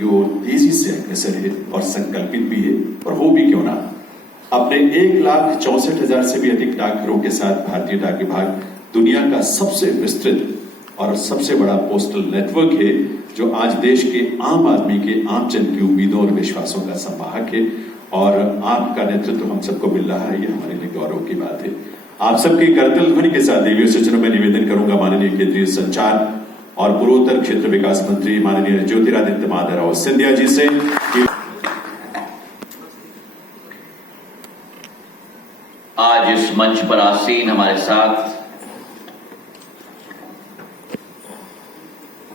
वो तेजी से अग्रसर है और संकल्पित भी है, और हो भी क्यों ना। अपने 1,64,000 से भी अधिक डाकघरों के साथ भारतीय डाक विभाग दुनिया का सबसे विस्तृत और सबसे बड़ा पोस्टल नेटवर्क है, जो आज देश के आम आदमी के, आम जन की उम्मीदों और विश्वासों का संवाहक है। और आपका नेतृत्व हम सबको मिल रहा है, ये हमारे लिए गौरव की बात है। आप सबके करतल ध्वनि के साथ देवी सज्जनों में निवेदन करूंगा माननीय केंद्रीय संचार और पूर्वोत्तर क्षेत्र विकास मंत्री माननीय ज्योतिरादित्य माधवराव सिंधिया जी से आज इस मंच पर आसीन हमारे साथ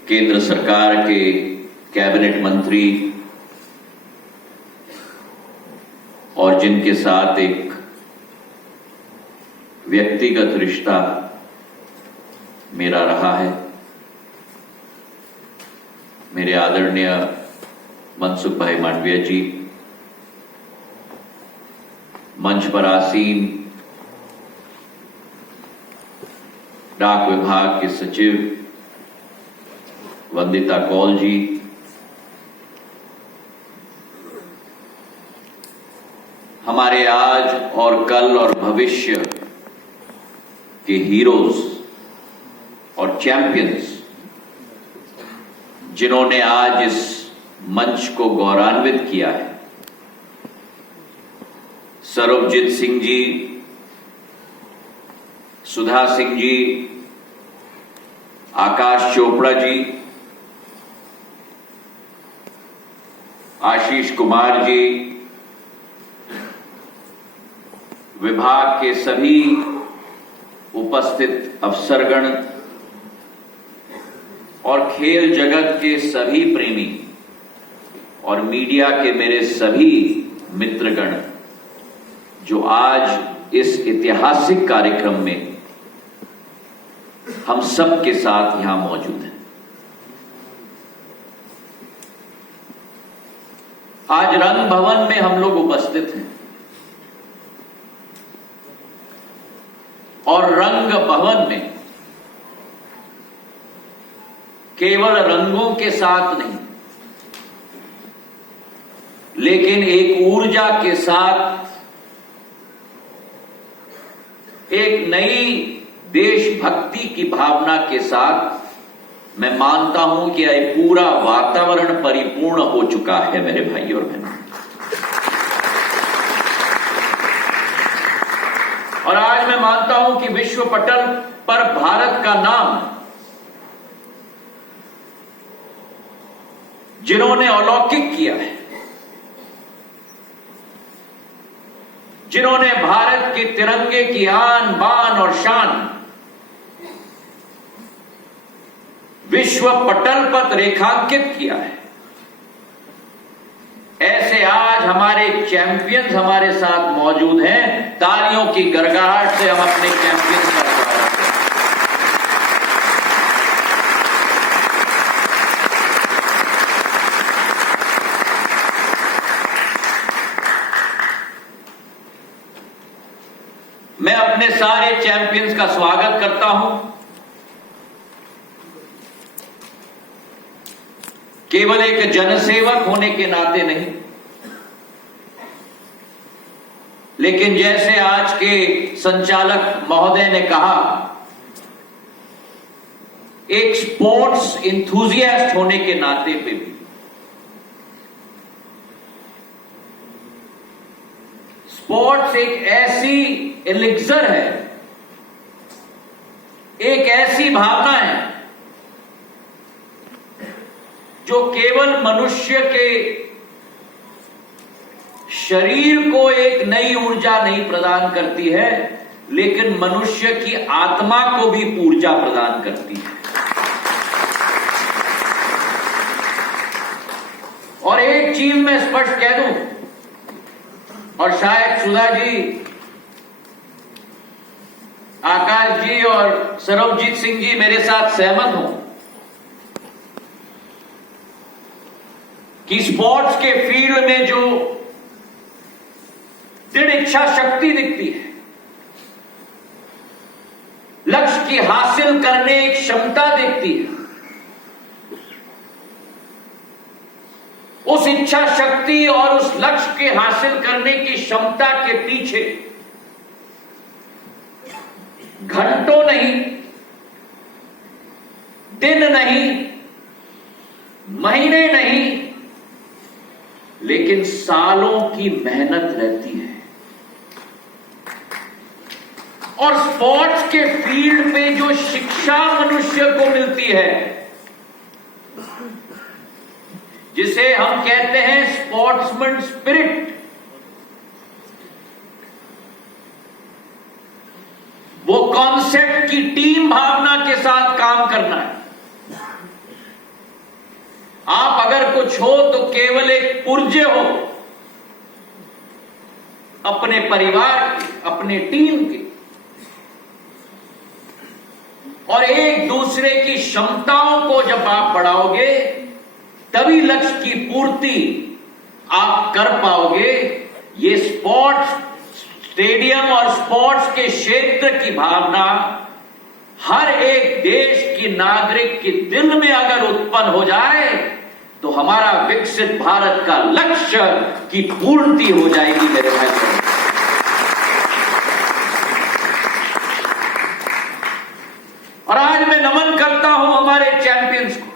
केंद्र सरकार के कैबिनेट मंत्री और जिनके साथ एक व्यक्तिगत रिश्ता मेरा रहा है, मेरे आदरणीय मनसुख भाई मांडविया जी, मंच पर आसीन डाक विभाग के सचिव वंदिता कौल जी, हमारे आज और कल और भविष्य के हीरोज और चैंपियंस, जिन्होंने आज इस मंच को गौरवान्वित किया है, सरबजीत सिंह जी, सुधा सिंह जी, आकाश चोपड़ा जी, आशीष कुमार जी, विभाग के सभी उपस्थित अफसरगण और खेल जगत के सभी प्रेमी और मीडिया के मेरे सभी मित्रगण, जो आज इस ऐतिहासिक कार्यक्रम में हम सब के साथ यहां मौजूद हैं। आज रंग भवन में हम लोग उपस्थित हैं और रंग भवन में केवल रंगों के साथ नहीं, लेकिन एक ऊर्जा के साथ, एक नई देशभक्ति की भावना के साथ मैं मानता हूं कि यह पूरा वातावरण परिपूर्ण हो चुका है मेरे भाइयों और बहनों। और आज मैं मानता हूं कि विश्व पटल पर भारत का नाम, जिन्होंने अलौकिक किया है, जिन्होंने भारत के तिरंगे की आन बान और शान विश्व पटल पर रेखांकित किया है, ऐसे आज हमारे चैंपियंस हमारे साथ मौजूद हैं। तालियों की गड़गड़ाहट से हम अपने चैंपियंस का स्वागत करें। मैं अपने सारे चैंपियंस का स्वागत करता हूं, केवल एक जनसेवक होने के नाते नहीं, लेकिन जैसे आज के संचालक महोदय ने कहा, एक स्पोर्ट्स इंथुजियास्ट होने के नाते पे भी। स्पोर्ट्स एक ऐसी एलिक्सर है, एक ऐसी भावना है जो केवल मनुष्य के शरीर को एक नई ऊर्जा नहीं प्रदान करती है, लेकिन मनुष्य की आत्मा को भी ऊर्जा प्रदान करती है। और एक चीज मैं स्पष्ट कह दूं, और शायद सुधा जी, आकाश जी और सरबजीत सिंह जी मेरे साथ सहमत हों कि स्पोर्ट्स के फील्ड में जो दृढ़ इच्छा शक्ति दिखती है, लक्ष्य की हासिल करने की क्षमता दिखती है, उस इच्छा शक्ति और उस लक्ष्य के हासिल करने की क्षमता के पीछे घंटों नहीं, दिन नहीं, महीने नहीं, लेकिन सालों की मेहनत रहती है। और स्पोर्ट्स के फील्ड पे जो शिक्षा मनुष्य को मिलती है, जिसे हम कहते हैं स्पोर्ट्समैन स्पिरिट, वो कॉन्सेप्ट की टीम भावना के साथ काम करना है। आप अगर कुछ हो तो केवल एक पुर्जे हो अपने परिवार के, अपने टीम के, और एक दूसरे की क्षमताओं को जब आप बढ़ाओगे तभी लक्ष्य की पूर्ति आप कर पाओगे। ये स्पोर्ट्स स्टेडियम और स्पोर्ट्स के क्षेत्र की भावना हर एक देश की नागरिक के दिल में अगर उत्पन्न हो जाए तो हमारा विकसित भारत का लक्ष्य की पूर्ति हो जाएगी मेरे भाई। और आज मैं नमन करता हूं हमारे चैंपियंस को।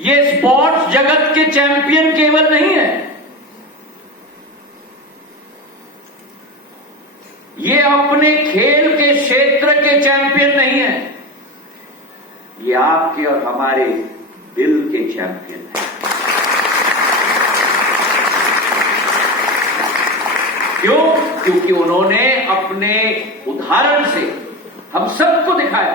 ये स्पोर्ट्स जगत के चैंपियन केवल नहीं है, ये अपने खेल के क्षेत्र के चैंपियन नहीं है, ये आपके और हमारे दिल के चैंपियन हैं। क्यों? क्योंकि उन्होंने अपने उदाहरण से हम सबको दिखाया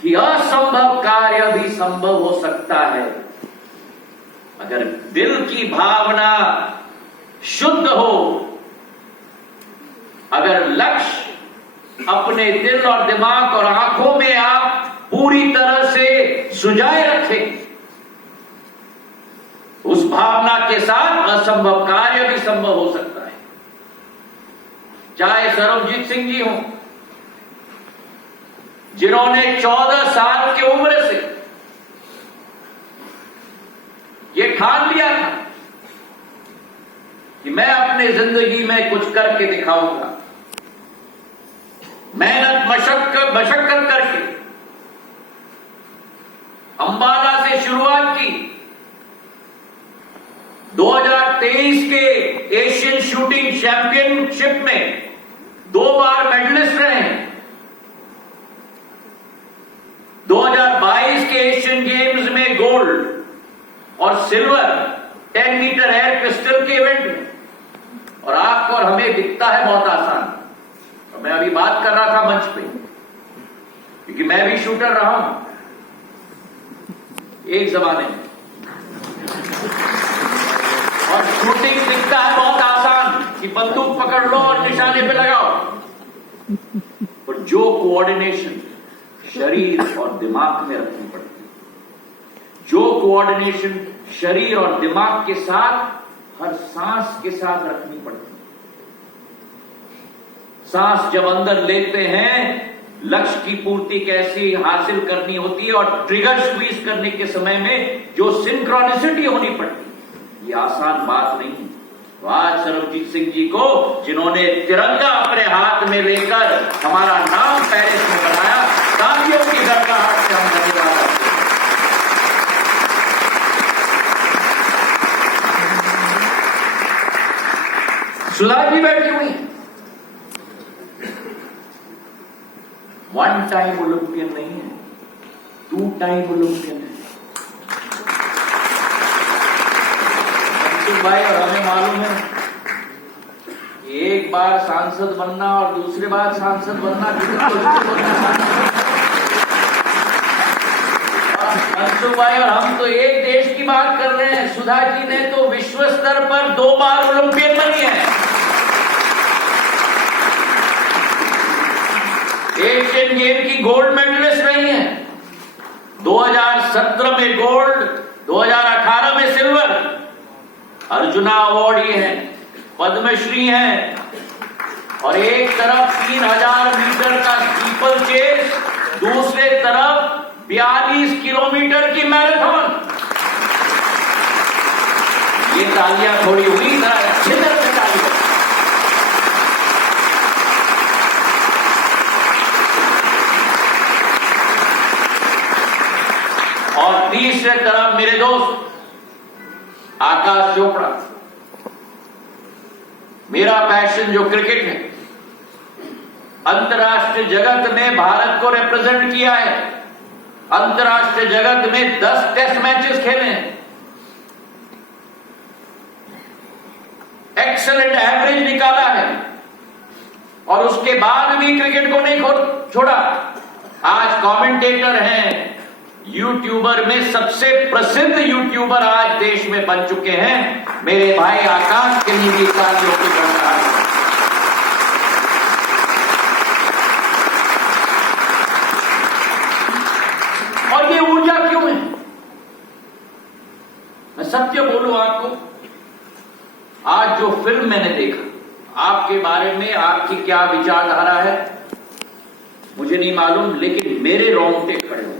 कि असंभव कार्य भी संभव हो सकता है अगर दिल की भावना शुद्ध हो, अगर लक्ष्य अपने दिल और दिमाग और आंखों में आप पूरी तरह से सुजाए रखें। उस भावना के साथ असंभव कार्य भी संभव हो सकता है। चाहे सरबजीत सिंह जी हों, जिन्होंने 14 साल की उम्र से ये ठान लिया था कि मैं अपनी जिंदगी में कुछ करके दिखाऊंगा, मेहनत मशक्कत करके अंबाला से शुरुआत की। 2023 के एशियन शूटिंग चैंपियनशिप में 2 बार मेडलिस्ट रहे। 2022 के एशियन गेम्स में गोल्ड और सिल्वर 10 मीटर एयर पिस्टल के इवेंट में। और आपको और हमें दिखता है बहुत आसान, और मैं अभी बात कर रहा था मंच पे, क्योंकि मैं भी शूटर रहा हूं एक जमाने में, और शूटिंग दिखता है बहुत आसान कि बंदूक पकड़ लो और निशाने पे लगाओ, पर जो कोऑर्डिनेशन शरीर और दिमाग में रखनी पड़ती है, जो कोऑर्डिनेशन शरीर और दिमाग के साथ हर सांस के साथ रखनी पड़ती है। सांस जब अंदर लेते हैं, लक्ष्य की पूर्ति कैसी हासिल करनी होती है, और ट्रिगर स्क्वीज करने के समय में जो सिंक्रोनिसिटी होनी पड़ती है, ये आसान बात नहीं। तो आज सरबजीत सिंह जी को, जिन्होंने तिरंगा अपने हाथ में लेकर हमारा नाम पेरिस में बनाया, तालियों की गड़गड़ाहट से हम धन्यवाद करते हैं। सुधा जी बैठी हुई, 1 टाइम ओलंपियन नहीं है, 2 टाइम ओलंपियन है। भाई, और हमें मालूम है एक बार सांसद बनना और दूसरी बार सांसद बनना अंशु भाई, और हम तो एक देश की बात कर रहे हैं। सुधा जी ने तो विश्व स्तर पर 2 बार ओलंपियन बनी है, एशियन गेम की गोल्ड मेडलिस्ट रही हैं। 2017 में गोल्ड, 2018 में सिल्वर, अर्जुना अवार्ड ये है, पद्मश्री हैं, और एक तरफ 3000 मीटर का स्टीपल चेस, दूसरे तरफ 42 किलोमीटर की मैराथन। ये तालियां थोड़ी हुई, जरा अच्छे तरह से तालियां। और तीसरे तरफ मेरे दोस्त आकाश चोपड़ा, मेरा पैशन जो क्रिकेट है, अंतर्राष्ट्रीय जगत में भारत को रिप्रेजेंट किया है, अंतर्राष्ट्रीय जगत में 10 टेस्ट मैचेस खेले हैं, एक्सेलेंट एवरेज निकाला है, और उसके बाद भी क्रिकेट को नहीं छोड़ा। आज कमेंटेटर हैं, यूट्यूबर में सबसे प्रसिद्ध यूट्यूबर आज देश में बन चुके हैं मेरे भाई आकाश के लिए भी तालियों की गणना। और ये ऊर्जा क्यों है? मैं सत्य बोलूं आपको, आज जो फिल्म मैंने देखा, आपके बारे में आपकी क्या विचारधारा है मुझे नहीं मालूम, लेकिन मेरे रोंगटे खड़े हो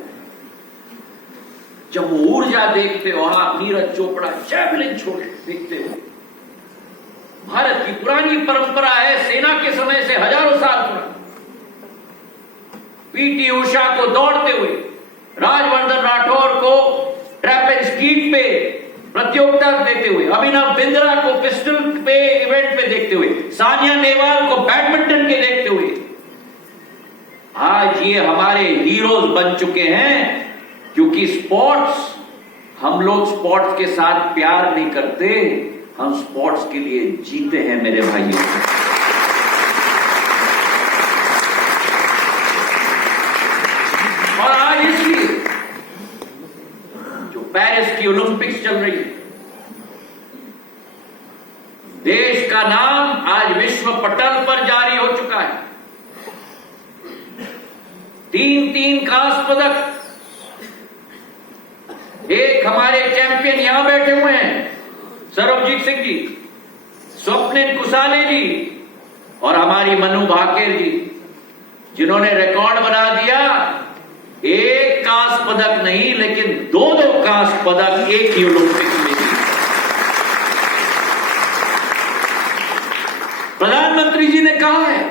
जब वो ऊर्जा देखते हो। आप नीरज चोपड़ा जैवलिन छोड़े देखते हो। भारत की पुरानी परंपरा है, सेना के समय से हजारों साल पुरानी। पीटी उषा को दौड़ते हुए, राजवर्धन राठौर को ट्रैप एंड स्कीट पे प्रतियोगिता देते हुए, अभिनव बिंद्रा को पिस्टल पे इवेंट पे देखते हुए, सानिया नेहवाल को बैडमिंटन के देखते हुए, आज ये हमारे हीरोज बन चुके हैं। क्योंकि स्पोर्ट्स, हम लोग स्पोर्ट्स के साथ प्यार नहीं करते, हम स्पोर्ट्स के लिए जीते हैं मेरे भाइयों। और आज इसलिए जो पेरिस की ओलंपिक्स चल रही है, देश का नाम आज विश्व पटल पर जारी हो चुका है। 3 कांस्य पदक। एक हमारे चैंपियन यहां बैठे हुए हैं, सरबजीत सिंह जी, स्वप्निल कुसाले जी और हमारी मनु भाकेर जी, जिन्होंने रिकॉर्ड बना दिया। 1 कांस्य पदक नहीं, लेकिन 2 कांस्य पदक एक ही ओलंपिक में। प्रधानमंत्री जी ने कहा है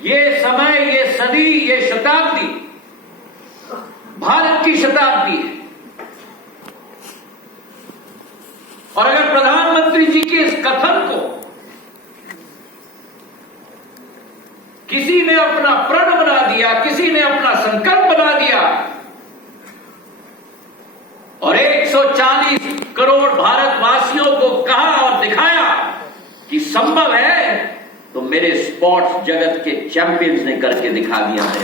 ये समय, ये सदी, ये शताब्दी भारत की शताब्दी है। और अगर प्रधानमंत्री जी के इस कथन को किसी ने अपना प्रण बना दिया, किसी ने अपना संकल्प बना दिया और 140 करोड़ भारतवासियों को कहा और दिखाया कि संभव है, तो मेरे स्पोर्ट्स जगत के चैंपियंस ने करके दिखा दिया है।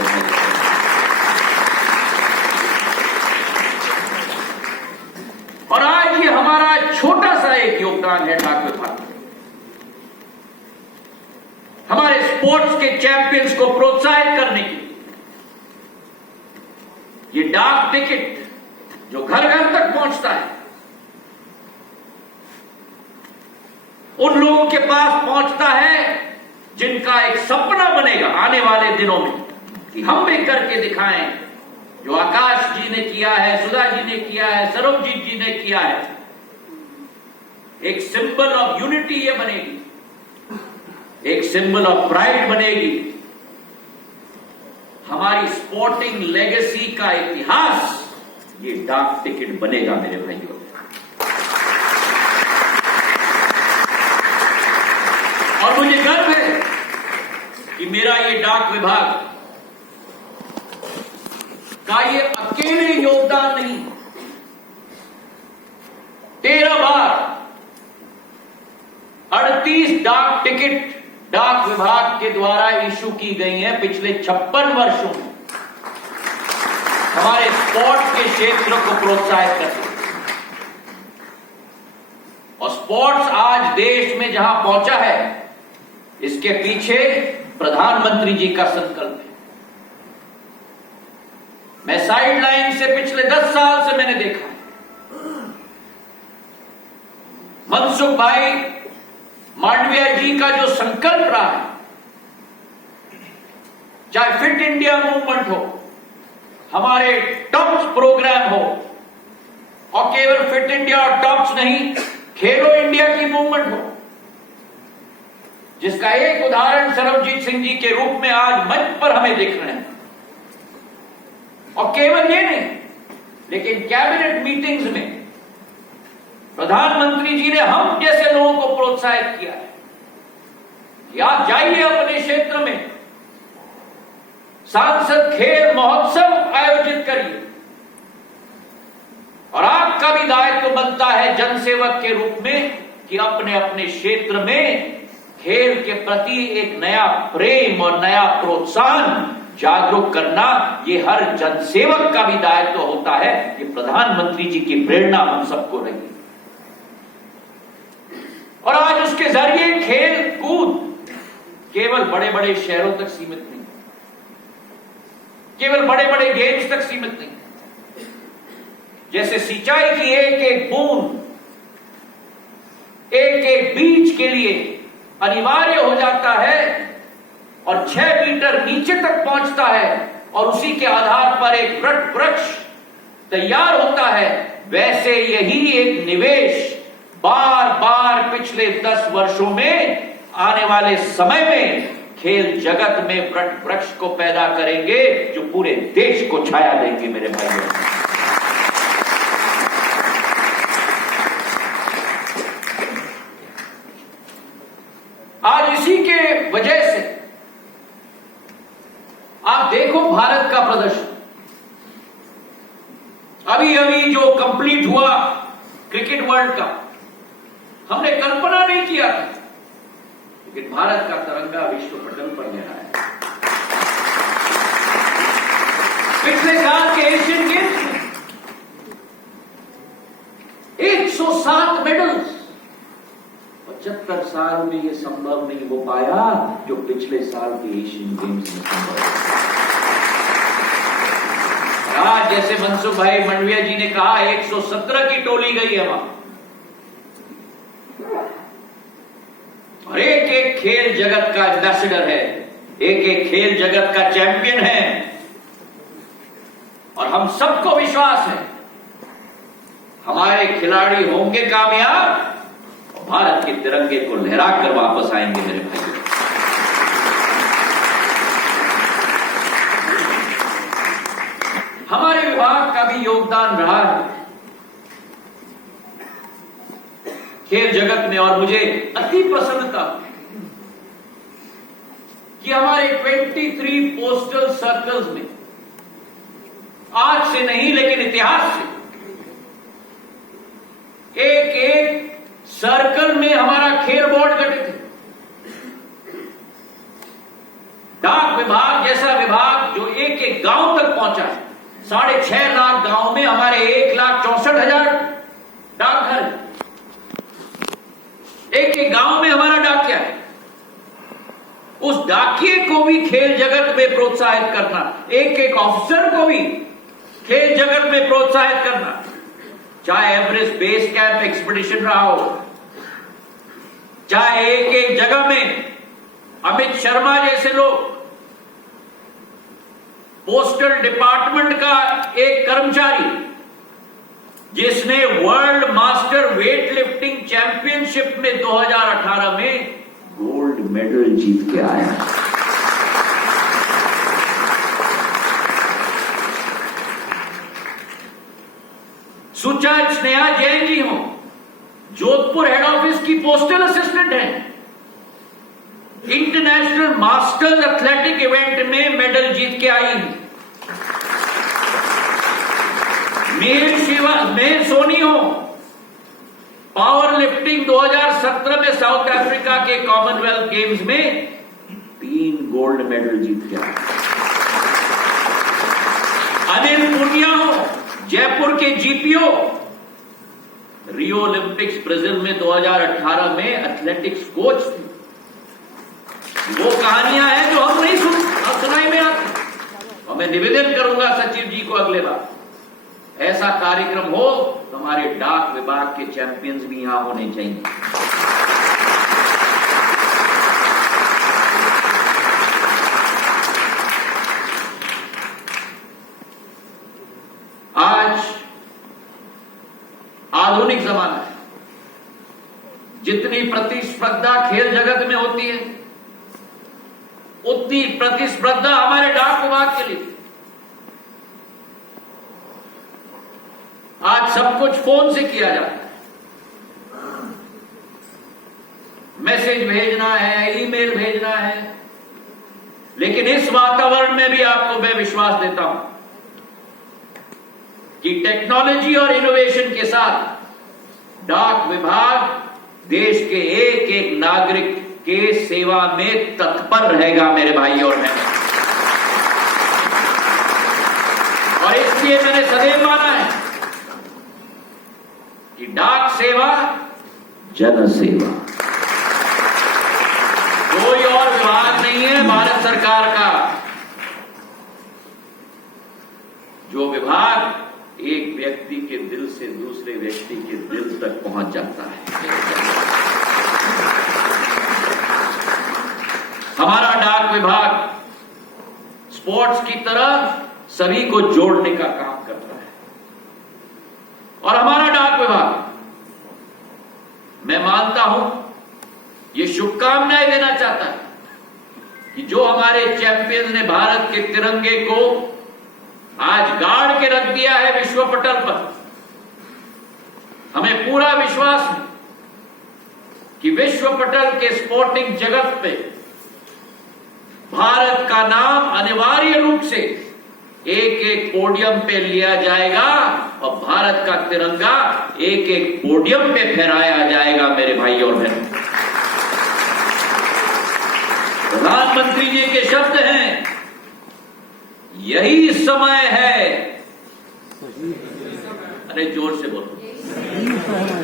और आज ये हमारा छोटा सा एक योगदान है डाक विभाग, हमारे स्पोर्ट्स के चैंपियंस को प्रोत्साहित करने की। ये डाक टिकट जो घर घर तक पहुंचता है, उन लोगों के पास पहुंचता है जिनका एक सपना बनेगा आने वाले दिनों में कि हम भी करके दिखाएं, जो आकाश जी ने किया है, सुधा जी ने किया है, सरबजीत जी ने किया है। एक सिंबल ऑफ यूनिटी ये बनेगी, एक सिंबल ऑफ प्राइड बनेगी। हमारी स्पोर्टिंग लेगेसी का इतिहास ये डाक टिकट बनेगा मेरे भाइयों। और मुझे गर्व है कि मेरा ये डाक विभाग का ये अकेले योगदान नहीं, 13 बार 38 डाक टिकट डाक विभाग के द्वारा इशू की गई हैं पिछले 56 वर्षों में, हमारे स्पोर्ट्स के क्षेत्र को प्रोत्साहित करते। और स्पोर्ट्स आज देश में जहां पहुंचा है, इसके पीछे प्रधानमंत्री जी का संकल्प है। मैं साइड लाइन से पिछले 10 साल से मैंने देखा है, मनसुख भाई मांडविया जी का जो संकल्प रहा है चाहे फिट इंडिया मूवमेंट हो, हमारे टॉप्स प्रोग्राम हो, और केवल फिट इंडिया और टॉप्स नहीं, खेलो इंडिया की मूवमेंट हो, जिसका एक उदाहरण सरबजीत सिंह जी के रूप में आज मंच पर हमें दिख रहे हैं। और केवल ये नहीं, लेकिन कैबिनेट मीटिंग्स में प्रधानमंत्री जी ने हम जैसे लोगों को प्रोत्साहित किया है कि आप जाइए अपने क्षेत्र में सांसद खेल महोत्सव आयोजित करिए, और आपका भी दायित्व बनता है जनसेवक के रूप में कि अपने अपने क्षेत्र में खेल के प्रति एक नया प्रेम और नया प्रोत्साहन जागरूक करना, ये हर जनसेवक का भी दायित्व होता है। ये प्रधानमंत्री जी की प्रेरणा हम सबको रही, और आज उसके जरिए खेल कूद केवल बड़े बड़े शहरों तक सीमित नहीं, केवल बड़े बड़े गेम्स तक सीमित नहीं। जैसे सिंचाई की एक एक बूंद एक एक बीज के लिए अनिवार्य हो जाता है और 6 मीटर नीचे तक पहुंचता है, और उसी के आधार पर एक वट वृक्ष तैयार होता है, वैसे यही एक निवेश बार बार पिछले 10 वर्षों में आने वाले समय में खेल जगत में वट वृक्ष को पैदा करेंगे, जो पूरे देश को छाया देंगे। मेरे भाइयों, आज इसी के वजह से आप देखो भारत का प्रदर्शन, अभी अभी जो कंप्लीट हुआ क्रिकेट वर्ल्ड का, हमने कल्पना नहीं किया था, लेकिन भारत का तिरंगा विश्व पटल पर लहरा है। पिछले साल के एशियन गेम्स में 107 मेडल्स, 75 साल में यह संभव नहीं हो पाया जो पिछले साल के एशियन गेम्स में संभव है। आज जैसे मनसुख भाई मंडविया जी ने कहा, 117 की टोली गई है वहां, और एक एक खेल जगत का एम्बेसडर है, एक एक खेल जगत का चैंपियन है, और हम सबको विश्वास है हमारे खिलाड़ी होंगे कामयाब, भारत के तिरंगे को लहरा कर वापस आएंगे। मेरे भाइयों, हमारे विभाग का भी योगदान रहा है खेल जगत में, और मुझे अति प्रसन्नता कि हमारे 23 पोस्टल सर्कल्स में आज से नहीं लेकिन इतिहास से एक एक सर्कल में हमारा खेल बोर्ड गठित है। डाक विभाग जैसा विभाग जो एक एक गांव तक पहुंचा है, 6.5 लाख गांव में हमारे 1,64,000 डाकघर है, एक एक गांव में हमारा डाकिया है। उस डाकिये को भी खेल जगत में प्रोत्साहित करना, एक एक ऑफिसर को भी खेल जगत में प्रोत्साहित करना, चाहे एवरेस्ट बेस कैंप एक्सपीडिशन रहा हो, चाहे एक एक जगह में अमित शर्मा जैसे लोग, पोस्टल डिपार्टमेंट का एक कर्मचारी जिसने world master weight lifting championship में 2018 में गोल्ड मेडल जीत के आया। सुचा स्नेहा जैन जी हो, जोधपुर हेड ऑफिस की पोस्टल असिस्टेंट हैं, इंटरनेशनल मास्टर्स एथलेटिक इवेंट में मेडल जीत के आई हैं। मेहर सोनी हो, पावर लिफ्टिंग 2017 में साउथ अफ्रीका के कॉमनवेल्थ गेम्स में 3 गोल्ड मेडल जीत के आए। अनिल पुनिया हो, जयपुर के जीपीओ, रियो ओलंपिक्स ब्राजील में 2018 में एथलेटिक्स कोच थे। वो कहानियां हैं जो हम नहीं सुनाई में आती, और मैं निवेदन करूंगा सचिव जी को अगले बार ऐसा कार्यक्रम हो तो हमारे डाक विभाग के चैंपियंस भी यहां होने चाहिए। उतनी प्रतिस्पर्धा हमारे डाक विभाग के लिए। आज सब कुछ फोन से किया जाता है, मैसेज भेजना है, ईमेल भेजना है, लेकिन इस वातावरण में भी आपको मैं विश्वास देता हूं कि टेक्नोलॉजी और इनोवेशन के साथ डाक विभाग देश के एक एक नागरिक के सेवा में तत्पर रहेगा मेरे भाई और बहन। और इसलिए मैंने सदैव माना है कि डाक सेवा जन सेवा, कोई और विभाग नहीं है भारत सरकार का जो विभाग एक व्यक्ति के दिल से दूसरे व्यक्ति के दिल तक पहुंच जाता है। हमारा डाक विभाग स्पोर्ट्स की तरह सभी को जोड़ने का काम करता है। और हमारा डाक विभाग, मैं मानता हूं, ये शुभकामनाएं देना चाहता है कि जो हमारे चैंपियंस ने भारत के तिरंगे को आज गाड़ के रख दिया है विश्व पटल पर, हमें पूरा विश्वास है कि विश्व पटल के स्पोर्टिंग जगत पे भारत का नाम अनिवार्य रूप से एक एक पोडियम पे लिया जाएगा और भारत का तिरंगा एक एक पोडियम पे फहराया जाएगा मेरे भाई और बहन। प्रधानमंत्री जी के शब्द हैं, यही समय है, अरे जोर से बोलो,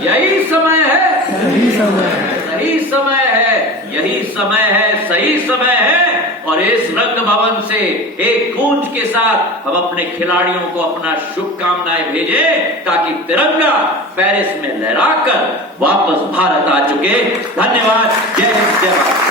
यही समय है, सही समय है, यही समय है, सही समय है। और इस रंग भवन से एक गूंज के साथ हम अपने खिलाड़ियों को अपना शुभकामनाएं भेजें ताकि तिरंगा पेरिस में लहराकर वापस भारत आ चुके। धन्यवाद। जय हिंद, जय भारत।